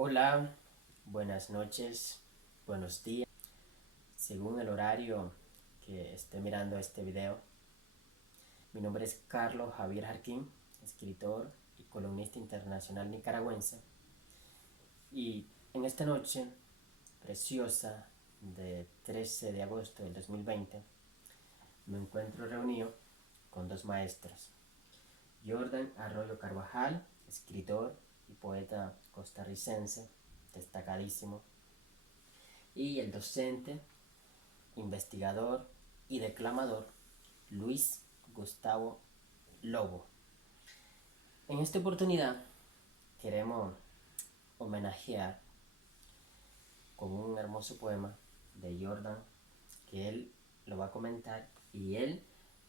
Hola, buenas noches, buenos días, según el horario que esté mirando este video. Mi nombre es Carlos Javier Jarquín, escritor y columnista internacional nicaragüense. Y en esta noche preciosa de 13 de agosto del 2020 me encuentro reunido con dos maestros. Jordan Arroyo Carvajal, escritor y poeta costarricense, destacadísimo, y el docente, investigador y declamador Luis Gustavo Lobo. En esta oportunidad queremos homenajear con un hermoso poema de Jordan que él lo va a comentar y él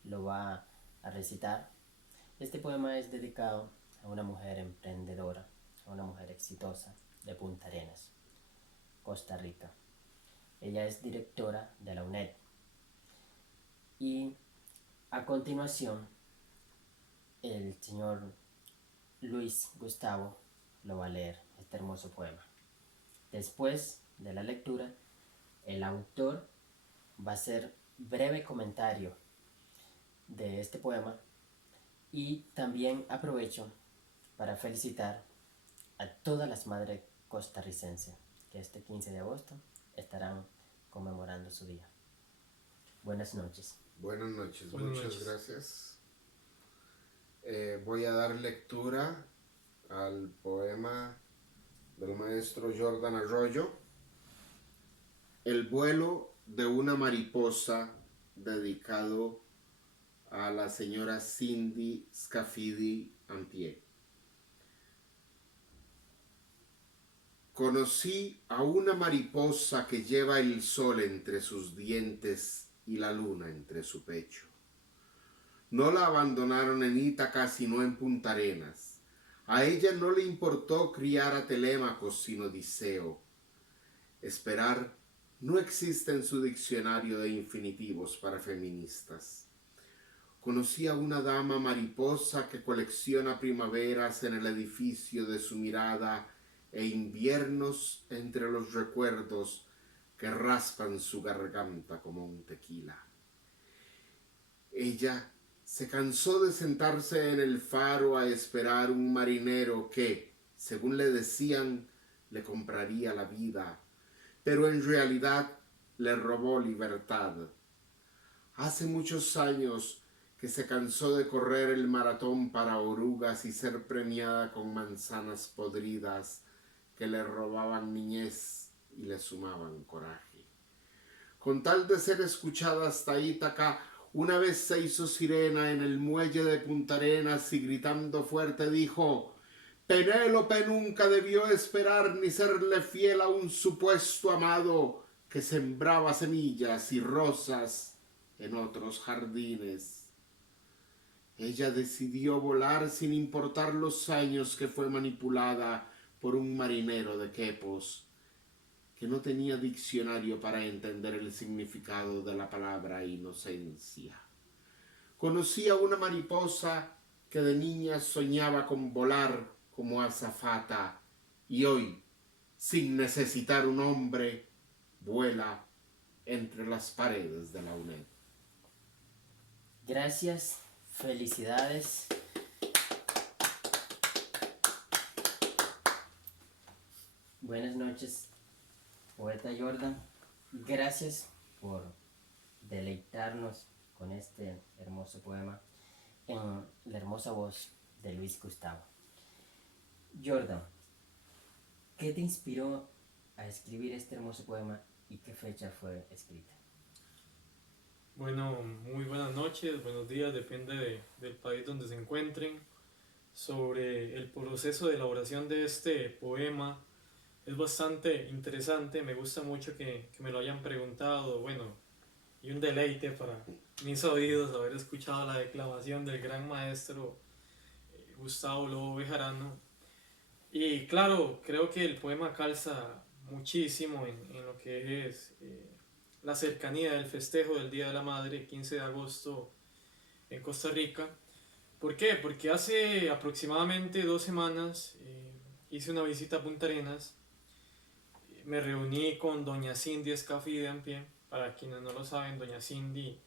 lo va a recitar. Este poema es dedicado a una mujer emprendedora, a una mujer exitosa de Punta Arenas, Costa Rica. Ella es directora de la UNED. Y a continuación, el señor Luis Gustavo lo va a leer, este hermoso poema. Después de la lectura, el autor va a hacer breve comentario de este poema y también aprovecho para felicitar a todas las madres costarricenses que este 15 de agosto estarán conmemorando su día. Buenas noches. Buenas noches, Buenas muchas noches. gracias. Voy a dar lectura al poema del maestro Jordan Arroyo, El vuelo de una mariposa, dedicado a la señora Cindy Scafidi Ampie. Conocí a una mariposa que lleva el sol entre sus dientes y la luna entre su pecho. No la abandonaron en Ítaca sino en Punta Arenas. A ella no le importó criar a Telémaco sino Odiseo. Esperar no existe en su diccionario de infinitivos para feministas. Conocí a una dama mariposa que colecciona primaveras en el edificio de su mirada e inviernos entre los recuerdos que raspan su garganta como un tequila. Ella se cansó de sentarse en el faro a esperar un marinero que, según le decían, le compraría la vida, pero en realidad le robó libertad. Hace muchos años que se cansó de correr el maratón para orugas y ser premiada con manzanas podridas que le robaban niñez y le sumaban coraje. Con tal de ser escuchada hasta Ítaca, una vez se hizo sirena en el muelle de Punta Arenas y gritando fuerte dijo: Penélope nunca debió esperar ni serle fiel a un supuesto amado que sembraba semillas y rosas en otros jardines. Ella decidió volar sin importar los años que fue manipulada por un marinero de quepos que no tenía diccionario para entender el significado de la palabra inocencia. Conocí a una mariposa que de niña soñaba con volar como azafata y hoy, sin necesitar un hombre, vuela entre las paredes de la UNED. Gracias, felicidades. Buenas noches, poeta Jordan. Gracias por deleitarnos con este hermoso poema en la hermosa voz de Luis Gustavo. Jordan, ¿qué te inspiró a escribir este hermoso poema y qué fecha fue escrita? Bueno, muy buenas noches, buenos días, depende del país donde se encuentren. Sobre el proceso de elaboración de este poema, es bastante interesante, me gusta mucho que me lo hayan preguntado, bueno, y un deleite para mis oídos haber escuchado la declamación del gran maestro Gustavo Lobo Bejarano. Y claro, creo que el poema calza muchísimo en lo que es la cercanía del festejo del Día de la Madre, 15 de agosto en Costa Rica. ¿Por qué? Porque hace aproximadamente 2 semanas hice una visita a Punta Arenas, me reuní con doña Cindy Escafide en pie. Para quienes no lo saben, doña Cindy,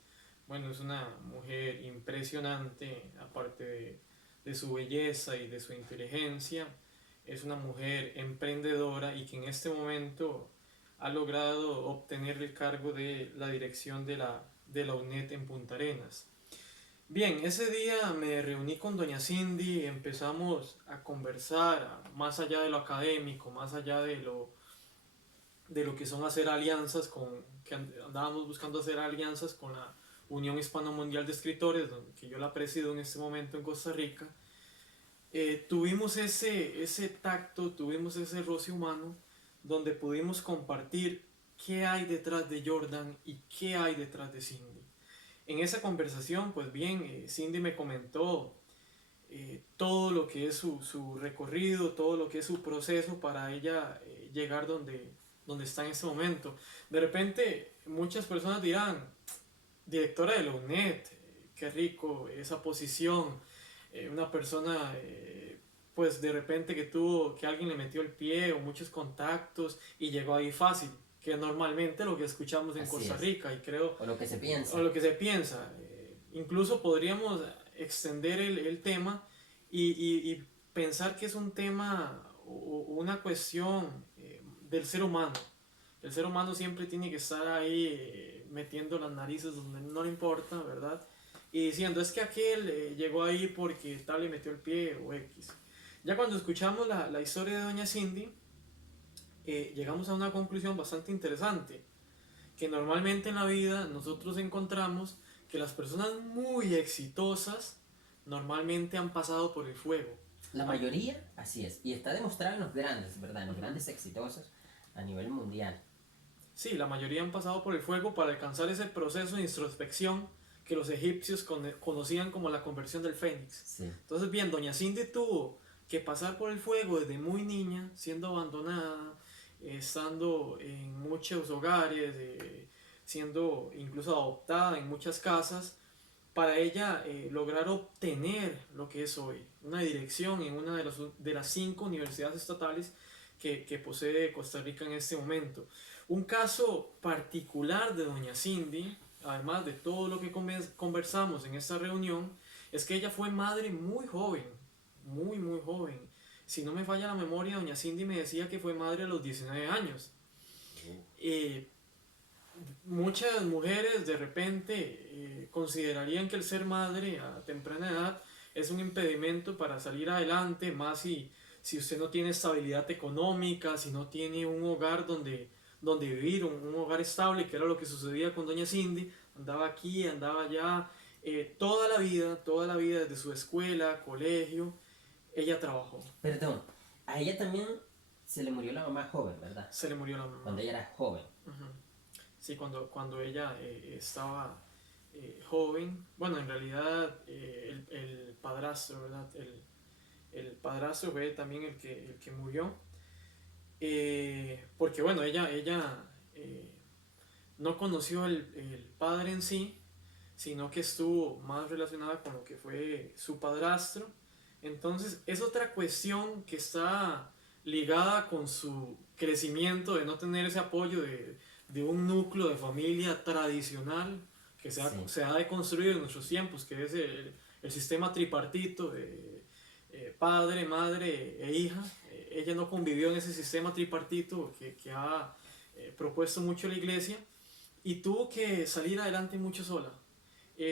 bueno, es una mujer impresionante, aparte de su belleza y de su inteligencia. Es una mujer emprendedora y que en este momento ha logrado obtener el cargo de la dirección de la UNED en Punta Arenas. Bien, ese día me reuní con doña Cindy, empezamos a conversar más allá de lo académico, más allá de lo que son hacer alianzas que andábamos buscando hacer alianzas con la Unión Hispano Mundial de Escritores, que yo la presido en este momento en Costa Rica. Tuvimos ese tacto, tuvimos ese roce humano, donde pudimos compartir qué hay detrás de Jordan y qué hay detrás de Cindy. En esa conversación, pues bien, Cindy me comentó todo lo que es su recorrido, todo lo que es su proceso para ella llegar donde está en este momento. De repente, muchas personas dirán, directora de la UNED, qué rico esa posición, una persona pues de repente que alguien le metió el pie o muchos contactos y llegó ahí fácil, que normalmente lo que escuchamos en Costa Rica, y creo, o lo que se piensa, o lo que se piensa. Incluso podríamos extender el tema y pensar que es un tema o una cuestión del ser humano. El ser humano siempre tiene que estar ahí metiendo las narices donde no le importa, ¿verdad? Y diciendo, es que aquel llegó ahí porque tal le metió el pie o X. Ya cuando escuchamos la historia de doña Cindy, llegamos a una conclusión bastante interesante, que normalmente en la vida nosotros encontramos que las personas muy exitosas normalmente han pasado por el fuego. La mayoría, así es, y está demostrado en los grandes, ¿verdad? En los grandes exitosos a nivel mundial. Sí, la mayoría han pasado por el fuego para alcanzar ese proceso de introspección que los egipcios conocían como la conversión del fénix. Sí. Entonces, bien, doña Cindy tuvo que pasar por el fuego desde muy niña, siendo abandonada, estando en muchos hogares, siendo incluso adoptada en muchas casas, para ella lograr obtener lo que es hoy, una dirección en una de las 5 universidades estatales que posee Costa Rica en este momento. Un caso particular de doña Cindy, además de todo lo que conversamos en esta reunión, es que ella fue madre muy joven, muy joven. Si no me falla la memoria, doña Cindy me decía que fue madre a los 19 años. Muchas mujeres de repente considerarían que el ser madre a temprana edad es un impedimento para salir adelante, más si usted no tiene estabilidad económica, si no tiene un hogar donde vivir, un hogar estable, que era lo que sucedía con doña Cindy. Andaba aquí, andaba allá, toda la vida desde su escuela, colegio, ella trabajó. Perdón, a ella también se le murió la mamá joven, ¿verdad? Se le murió la mamá. Cuando ella era joven. Uh-huh. Sí, cuando ella estaba joven. Bueno, en realidad el padrastro, ¿verdad? El padrastro fue también el que murió. Porque bueno, ella no conoció el padre en sí, sino que estuvo más relacionada con lo que fue su padrastro. Entonces es otra cuestión que está ligada con su crecimiento, de no tener ese apoyo de un núcleo de familia tradicional que se ha deconstruido en nuestros tiempos, que es el sistema tripartito de padre, madre e hija. Ella no convivió en ese sistema tripartito que ha propuesto mucho la iglesia, y tuvo que salir adelante mucho sola.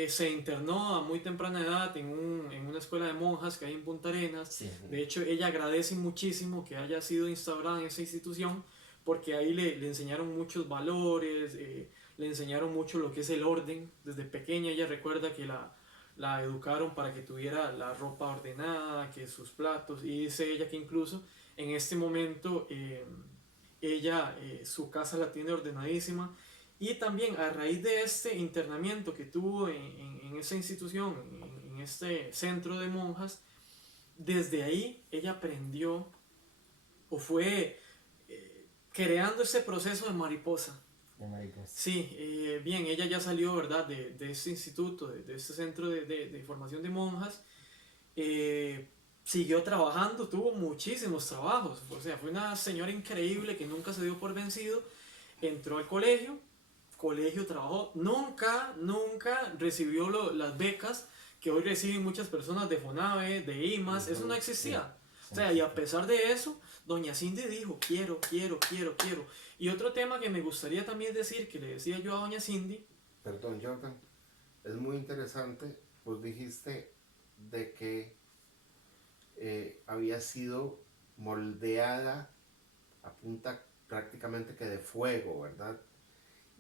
Se internó a muy temprana edad en una escuela de monjas que hay en Punta Arenas. Sí. De hecho, ella agradece muchísimo que haya sido instaurada en esa institución, porque ahí le enseñaron muchos valores, le enseñaron mucho lo que es el orden. Desde pequeña ella recuerda que la educaron para que tuviera la ropa ordenada, que sus platos, y dice ella que incluso en este momento ella su casa la tiene ordenadísima. Y también a raíz de este internamiento que tuvo en esa institución, en este centro de monjas, desde ahí ella aprendió o fue creando ese proceso de mariposa. De mariposa. Sí, bien, ella ya salió, ¿verdad?, de este instituto, de este centro de formación de monjas. siguió trabajando, tuvo muchísimos trabajos, o sea, fue una señora increíble que nunca se dio por vencido, entró al colegio trabajó, nunca recibió las becas que hoy reciben muchas personas de FONAVE, de IMAS, eso no existía. O sea, y a pesar de eso, doña Cindy dijo, quiero. Y otro tema que me gustaría también decir, que le decía yo a doña Cindy. Perdón, Jordan, es muy interesante, pues dijiste de que había sido moldeada a punta prácticamente que de fuego, ¿verdad?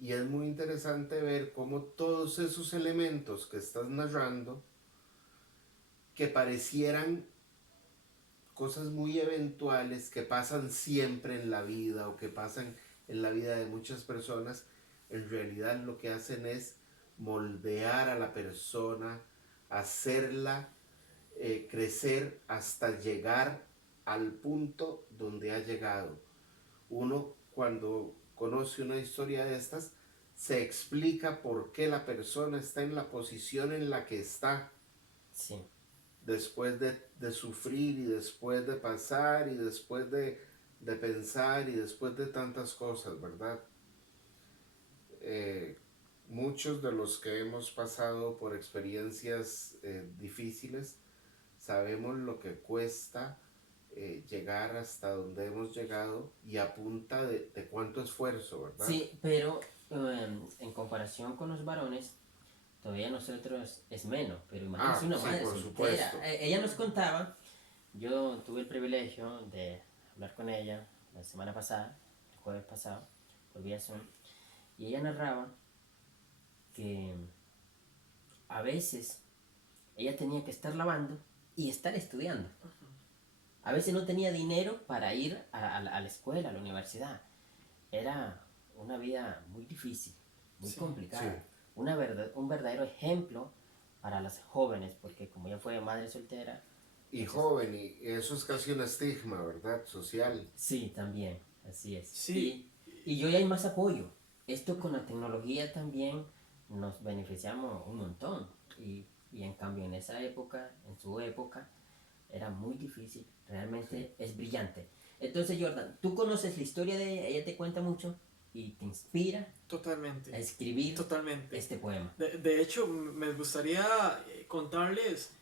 Y es muy interesante ver cómo todos esos elementos que estás narrando, que parecieran cosas muy eventuales, que pasan siempre en la vida o que pasan en la vida de muchas personas, en realidad lo que hacen es moldear a la persona, hacerla crecer hasta llegar al punto donde ha llegado. Uno, cuando conoce una historia de estas, se explica por qué la persona está en la posición en la que está. Sí. Después de sufrir y después de pasar y después de pensar y después de tantas cosas, ¿verdad? Muchos de los que hemos pasado por experiencias difíciles sabemos lo que cuesta llegar hasta donde hemos llegado y a punta de cuánto esfuerzo, ¿verdad? Sí, pero en comparación con los varones, todavía nosotros es menos, pero imagínense una sí, madre por soltera. supuesto. Ella nos contaba, yo tuve el privilegio de hablar con ella la semana pasada, el jueves pasado, por vía Zoom, y ella narraba que a veces ella tenía que estar lavando y estar estudiando. A veces no tenía dinero para ir a la escuela, a la universidad. Era una vida muy difícil, muy complicada. Sí. Un verdadero ejemplo para las jóvenes, porque como ella fue madre soltera. Y joven, y eso es casi un estigma, ¿verdad? Social. Sí, también, así es. Sí. Y hoy hay más apoyo. Esto con la tecnología también nos beneficiamos un montón. Y en cambio en esa época, en su época, era muy difícil. Realmente es brillante. Entonces, Jordan, tú conoces la historia de ella, ella te cuenta mucho y te inspira Totalmente. a escribir Totalmente. este poema. De hecho, me gustaría contarles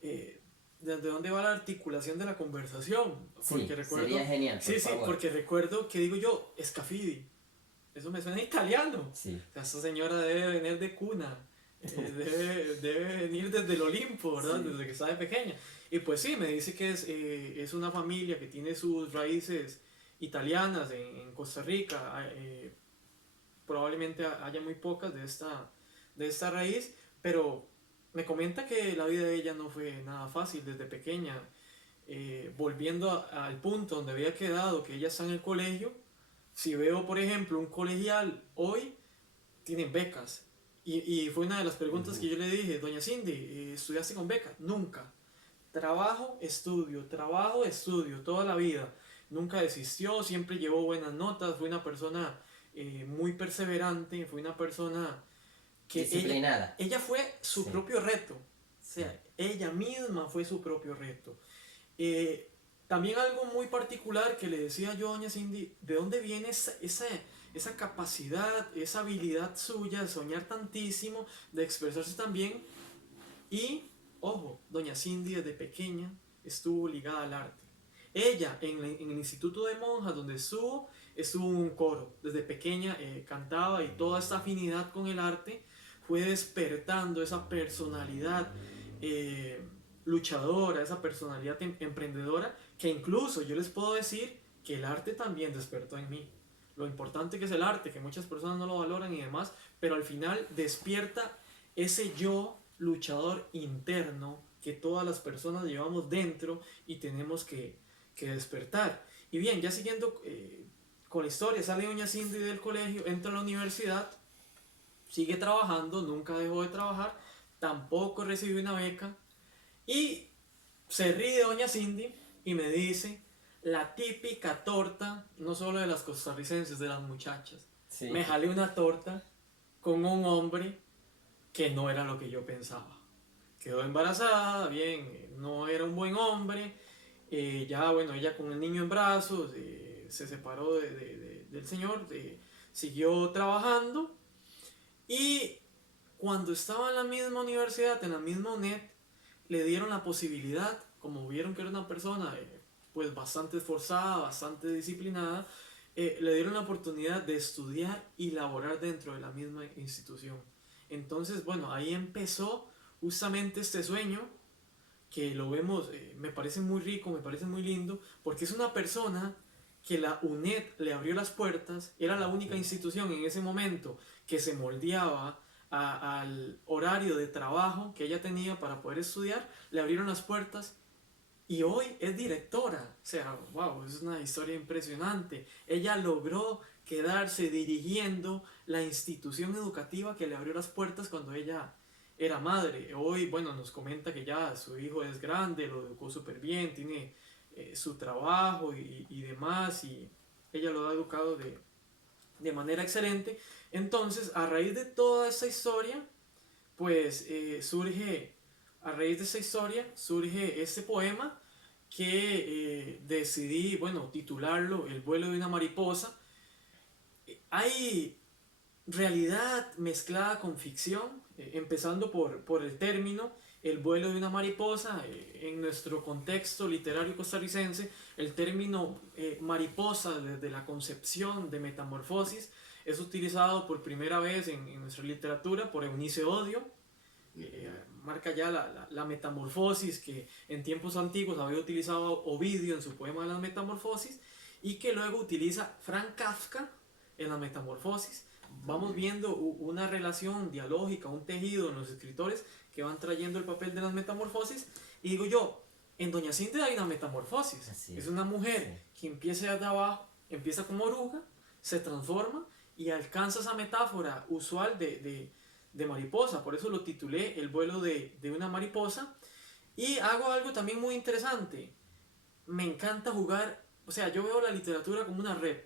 de dónde va la articulación de la conversación. Sí, sería genial, por Sí, favor. porque recuerdo que digo yo, Scafidi. Eso me suena italiano. Sí. O sea, esa señora debe venir de cuna. Debe venir desde el Olimpo, ¿verdad? Sí. Desde que estaba pequeña. Y pues sí, me dice que es una familia que tiene sus raíces italianas en Costa Rica. Probablemente haya muy pocas de esta raíz, pero me comenta que la vida de ella no fue nada fácil desde pequeña. Volviendo al punto donde había quedado, que ella está en el colegio, si veo por ejemplo un colegial hoy, tienen becas. Y fue una de las preguntas que yo le dije, doña Cindy, ¿estudiaste con beca? Nunca. Trabajo, estudio, toda la vida. Nunca desistió, siempre llevó buenas notas, fue una persona muy perseverante, fue una persona que disciplinada. Ella fue su Sí. propio reto. O sea, ella misma fue su propio reto. También algo muy particular que le decía yo a doña Cindy, ¿de dónde viene esa capacidad, esa habilidad suya de soñar tantísimo, de expresarse tan bien? Y, ojo, doña Cindy desde pequeña estuvo ligada al arte. Ella en el Instituto de Monjas donde estuvo en un coro. Desde pequeña cantaba y toda esta afinidad con el arte fue despertando esa personalidad luchadora, esa personalidad emprendedora, que incluso yo les puedo decir que el arte también despertó en mí. Lo importante que es el arte, que muchas personas no lo valoran y demás, pero al final despierta ese yo luchador interno que todas las personas llevamos dentro y tenemos que despertar. Y bien, ya siguiendo con la historia, sale doña Cindy del colegio, entra a la universidad, sigue trabajando, nunca dejó de trabajar, tampoco recibió una beca y se ríe doña Cindy y me dice la típica torta, no solo de las costarricenses, de las muchachas. Sí. Me jalé una torta con un hombre que no era lo que yo pensaba. Quedó embarazada, bien, no era un buen hombre. Ya, bueno, ella con el niño en brazos se separó del señor, siguió trabajando y cuando estaba en la misma universidad, en la misma UNED, le dieron la posibilidad, como vieron que era una persona pues bastante esforzada, bastante disciplinada, le dieron la oportunidad de estudiar y laborar dentro de la misma institución. Entonces, bueno, ahí empezó justamente este sueño que lo vemos, me parece muy rico, me parece muy lindo, porque es una persona que la UNED le abrió las puertas, era la única institución en ese momento que se moldeaba al horario de trabajo que ella tenía para poder estudiar, le abrieron las puertas y hoy es directora. O sea, wow, es una historia impresionante. Ella logró quedarse dirigiendo la institución educativa que le abrió las puertas cuando ella era madre. Hoy, bueno, nos comenta que ya su hijo es grande, lo educó súper bien, tiene su trabajo y demás, y ella lo ha educado de manera excelente. Entonces, a raíz de toda esa historia, pues a raíz de esa historia, surge este poema que decidí, bueno, titularlo El vuelo de una mariposa. Hay realidad mezclada con ficción, empezando por el término El vuelo de una mariposa. En nuestro contexto literario costarricense, el término mariposa, desde la concepción de metamorfosis, es utilizado por primera vez en nuestra literatura por Eunice Odio. Marca ya la metamorfosis que en tiempos antiguos había utilizado Ovidio en su poema de las metamorfosis y que luego utiliza Franz Kafka en la metamorfosis. Vamos viendo una relación dialógica, un tejido en los escritores que van trayendo el papel de las metamorfosis. Y digo yo, en Doña Cindy hay una metamorfosis. Es una mujer que empieza de abajo, empieza como oruga, se transforma y alcanza esa metáfora usual de mariposa. Por eso lo titulé El vuelo de una mariposa. Y hago algo también muy interesante. Me encanta jugar, o sea, yo veo la literatura como una red.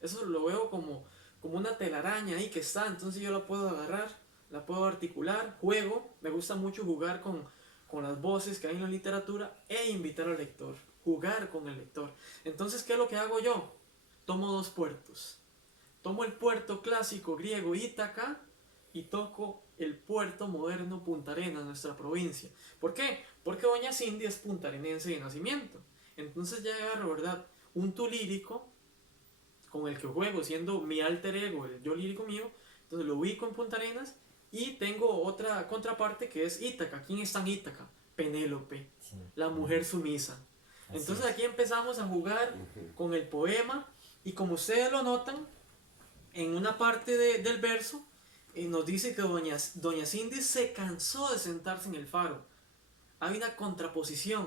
Eso lo veo como una telaraña ahí que está, entonces yo la puedo agarrar, la puedo articular, juego. Me gusta mucho jugar con las voces que hay en la literatura e invitar al lector, jugar con el lector. Entonces, ¿qué es lo que hago yo? Tomo dos puertos. Tomo el puerto clásico griego Ítaca y toco el puerto moderno Punta Arenas, nuestra provincia. ¿Por qué? Porque Doña Cindy es puntarenense de nacimiento. Entonces ya agarro, ¿verdad?, un tú lírico con el que juego, siendo mi alter ego, el yo lírico mío. Entonces lo ubico en Punta Arenas y tengo otra contraparte que es Ítaca. ¿Quién está en Ítaca? Penélope, sí, la mujer sumisa. Entonces aquí empezamos a jugar con el poema y como ustedes lo notan, en una parte del verso nos dice que Doña Cindy se cansó de sentarse en el faro. Hay una contraposición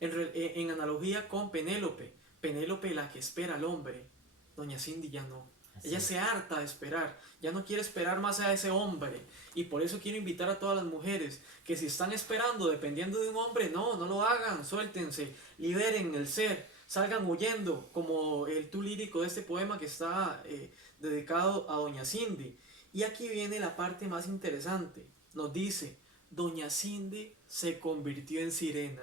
en analogía con Penélope. Penélope la que espera al hombre. Doña Cindy ya no. Ella se harta de esperar, ya no quiere esperar más a ese hombre. Y por eso quiero invitar a todas las mujeres que si están esperando dependiendo de un hombre, no lo hagan, suéltense, liberen el ser, salgan huyendo, como el tú lírico de este poema que está dedicado a Doña Cindy. Y aquí viene la parte más interesante. Nos dice, Doña Cindy se convirtió en sirena.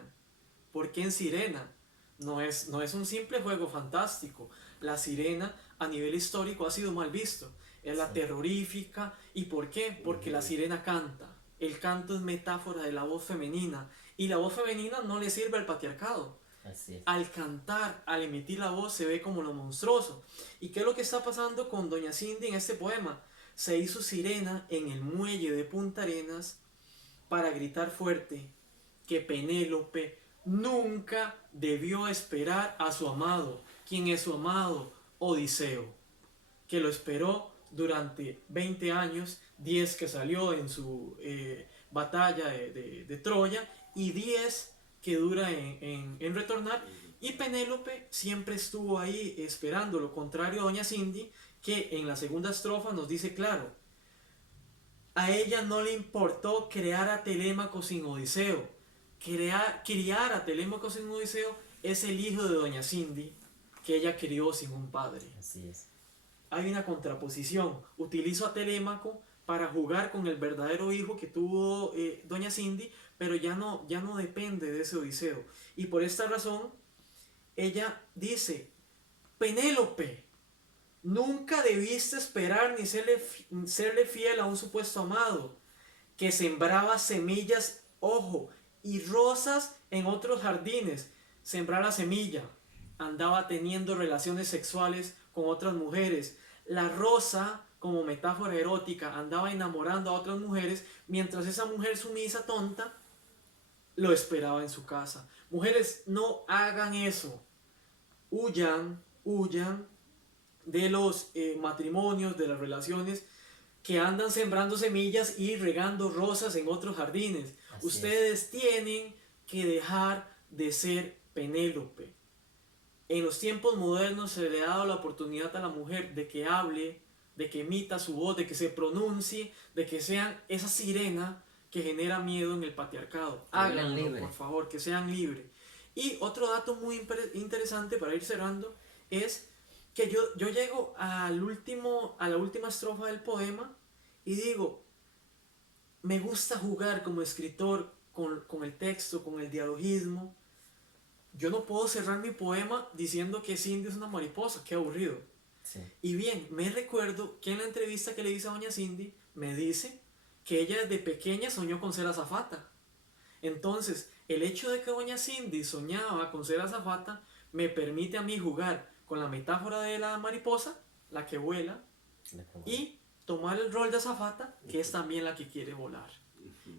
¿Por qué en sirena? No es un simple juego fantástico. La sirena a nivel histórico ha sido mal visto. Es la terrorífica. ¿Y por qué? Porque la sirena canta. El canto es metáfora de la voz femenina. Y la voz femenina no le sirve al patriarcado. Al cantar, al emitir la voz, se ve como lo monstruoso. ¿Y qué es lo que está pasando con Doña Cindy en este poema? Se hizo sirena en el muelle de Punta Arenas para gritar fuerte que Penélope nunca debió esperar a su amado. ¿Quién es su amado? Odiseo, que lo esperó durante 20 años, 10 que salió en su batalla de Troya y 10 que dura en retornar. Y Penélope siempre estuvo ahí esperando, lo contrario a Doña Cindy, que en la segunda estrofa nos dice claro, a ella no le importó crear a Telémaco sin Odiseo. Criar a Telémaco sin Odiseo es el hijo de Doña Cindy, que ella crió sin un padre. Así es. Hay una contraposición. Utilizo a Telémaco para jugar con el verdadero hijo que tuvo Doña Cindy, pero ya no depende de ese Odiseo. Y por esta razón, ella dice, Penélope, nunca debiste esperar ni serle fiel a un supuesto amado, que sembraba semillas, ojo, y rosas en otros jardines. Sembrar la semilla, andaba teniendo relaciones sexuales con otras mujeres. La rosa, como metáfora erótica, andaba enamorando a otras mujeres, mientras esa mujer sumisa, tonta, lo esperaba en su casa. Mujeres, no hagan eso. Huyan de los matrimonios, de las relaciones que andan sembrando semillas y regando rosas en otros jardines. Así Ustedes tienen que dejar de ser Penélope. En los tiempos modernos se le ha dado la oportunidad a la mujer de que hable, de que emita su voz, de que se pronuncie, de que sean esa sirena que genera miedo en el patriarcado. Háganlo, por favor, que sean libres. Y otro dato muy interesante para ir cerrando es que yo llego a la última estrofa del poema y digo, me gusta jugar como escritor con el texto, con el dialogismo. Yo no puedo cerrar mi poema diciendo que Cindy es una mariposa, qué aburrido. Sí. Y bien, me recuerdo que en la entrevista que le hice a doña Cindy, me dice que ella desde pequeña soñó con ser azafata. Entonces, el hecho de que doña Cindy soñaba con ser azafata me permite a mí jugar con la metáfora de la mariposa, la que vuela, y tomar el rol de azafata, que es también la que quiere volar.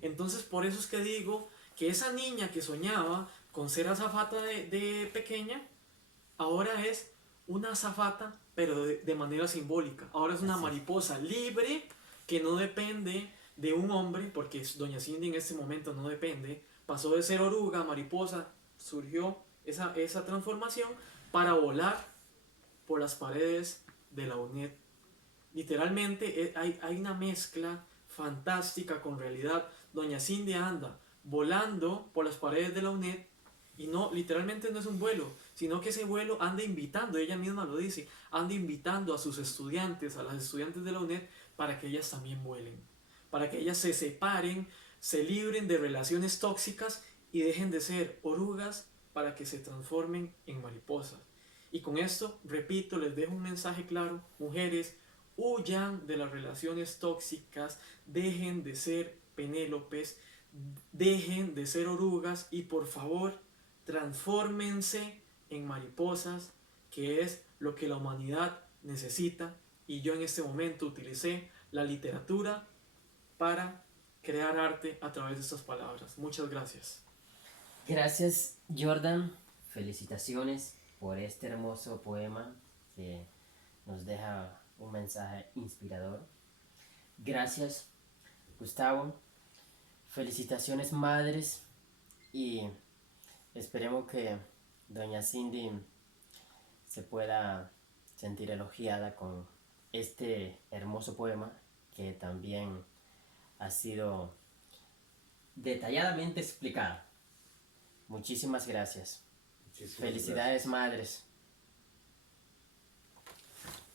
Entonces, por eso es que digo que esa niña que soñaba con ser azafata de pequeña, ahora es una azafata, pero de manera simbólica. Ahora es una mariposa libre que no depende de un hombre, porque doña Cindy en este momento no depende. Pasó de ser oruga a mariposa, surgió esa transformación para volar por las paredes de la UNED. Literalmente hay una mezcla fantástica con realidad. Doña Cindy anda volando por las paredes de la UNED y literalmente no es un vuelo, sino que ese vuelo anda invitando, ella misma lo dice, anda invitando a sus estudiantes, a las estudiantes de la UNED, para que ellas también vuelen, para que ellas se separen, se libren de relaciones tóxicas y dejen de ser orugas para que se transformen en mariposas. Y con esto, repito, les dejo un mensaje claro, mujeres, huyan de las relaciones tóxicas, dejen de ser Penélopes, dejen de ser orugas y por favor, transfórmense en mariposas, que es lo que la humanidad necesita. Y yo en este momento utilicé la literatura para crear arte a través de estas palabras. Muchas gracias. Gracias, Jordan. Felicitaciones por este hermoso poema que nos deja un mensaje inspirador. Gracias, Gustavo. Felicitaciones, madres, y esperemos que doña Cindy se pueda sentir elogiada con este hermoso poema que también ha sido detalladamente explicado. Muchísimas gracias. Felicidades, madres.